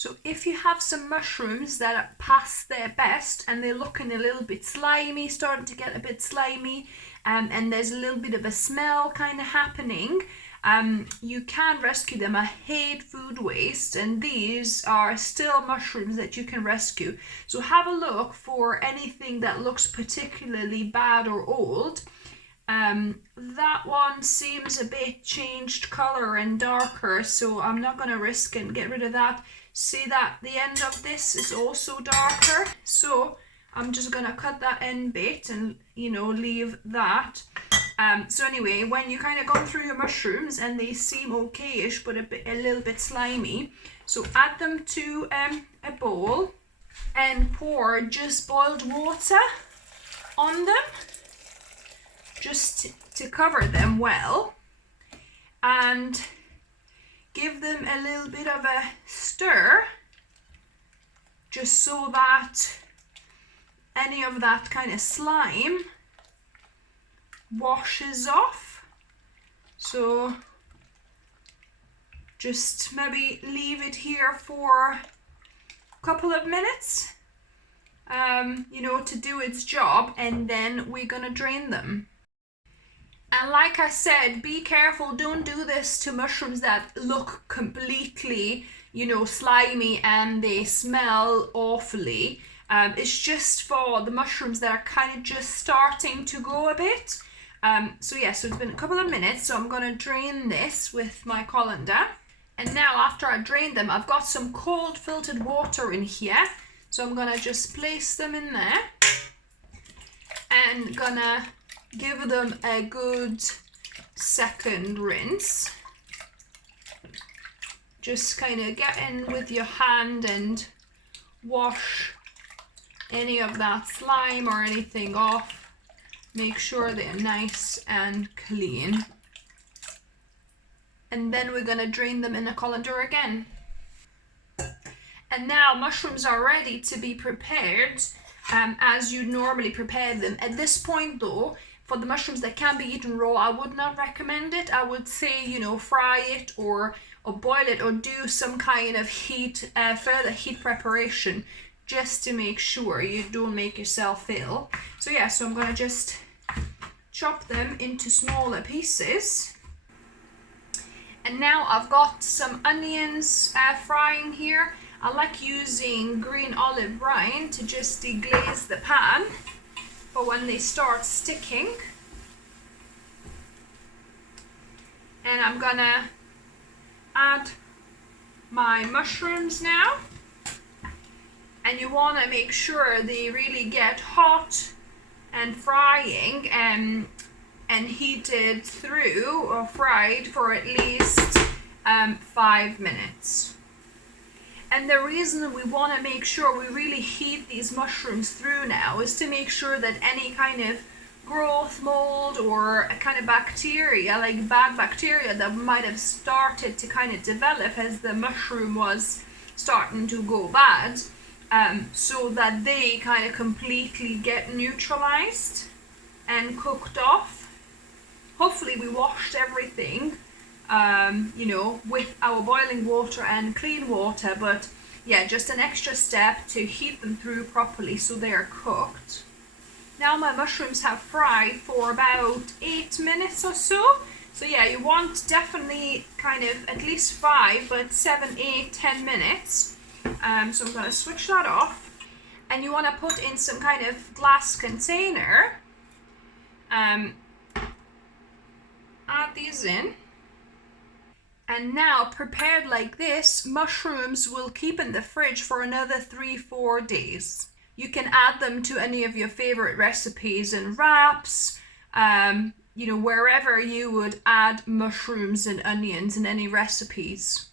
So if you have some mushrooms that are past their best and they're looking a little bit slimy, starting to get a bit slimy, and there's a little bit of a smell kind of happening, you can rescue them. I hate food waste, and these are still mushrooms that you can rescue. So have a look for anything that looks particularly bad or old. That one seems a bit changed color and darker, so I'm not going to risk it and get rid of that. See that the end of this is also darker, so I'm just going to cut that end bit and, you know, leave that. So anyway, when you kind of go through your mushrooms and they seem okay-ish but a little bit slimy, so add them to a bowl and pour just boiled water on them, just to cover them well, and give them a little bit of a stir, just so that any of that kind of slime washes off. So just maybe leave it here for a couple of minutes, you know, to do its job, and then we're gonna drain them. And like I said, be careful, don't do this to mushrooms that look completely, you know, slimy and they smell awfully. It's just for the mushrooms that are kind of just starting to go a bit. So yeah, so it's been a couple of minutes, so I'm going to drain this with my colander. And now after I drained them, I've got some cold filtered water in here. So I'm going to just place them in there and gonna give them a good second rinse. Just kind of get in with your hand and wash any of that slime or anything off. Make sure they're nice and clean. And then we're going to drain them in a colander again. And now mushrooms are ready to be prepared as you normally prepare them. At this point though, for the mushrooms that can be eaten raw, I would not recommend it. I would say, you know, fry it or boil it or do some kind of further heat preparation, just to make sure you don't make yourself ill. So yeah, so I'm gonna just chop them into smaller pieces. And now I've got some onions frying here. I like using green olive brine to just deglaze the pan for when they start sticking. And I'm gonna add my mushrooms now. And you want to make sure they really get hot and frying and heated through or fried for at least 5 minutes. And the reason we want to make sure we really heat these mushrooms through now is to make sure that any kind of growth, mold, or a kind of bacteria, like bad bacteria that might have started to kind of develop as the mushroom was starting to go bad, so that they kind of completely get neutralized and cooked off. Hopefully we washed everything, you know, with our boiling water and clean water, but yeah, just an extra step to heat them through properly so they are cooked. Now my mushrooms have fried for about 8 minutes or so. So yeah, you want definitely kind of at least 5, but 7, 8, 10 minutes. So I'm going to switch that off. And you want to put in some kind of glass container. Add these in. And now, prepared like this, mushrooms will keep in the fridge for another 3-4 days. You can add them to any of your favorite recipes and wraps, you know, wherever you would add mushrooms and onions in any recipes.